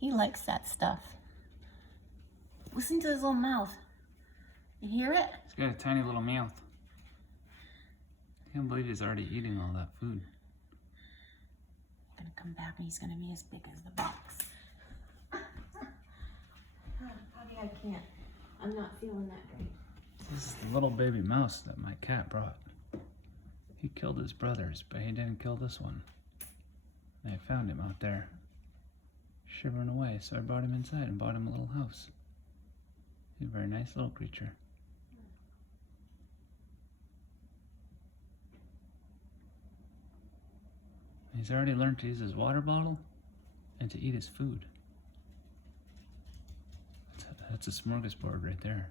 He likes that stuff. Listen to his little mouth. You hear it? He's got a tiny little mouth. I can't believe he's already eating all that food. He's gonna come back and he's gonna be as big as the box. Probably I can't. I'm not feeling that great. This is the little baby mouse that my cat brought. He killed his brothers, but he didn't kill this one. I found him out there, shivering away, so I brought him inside and bought him a little house. He's a very nice little creature. He's already learned to use his water bottle and to eat his food. That's a smorgasbord right there.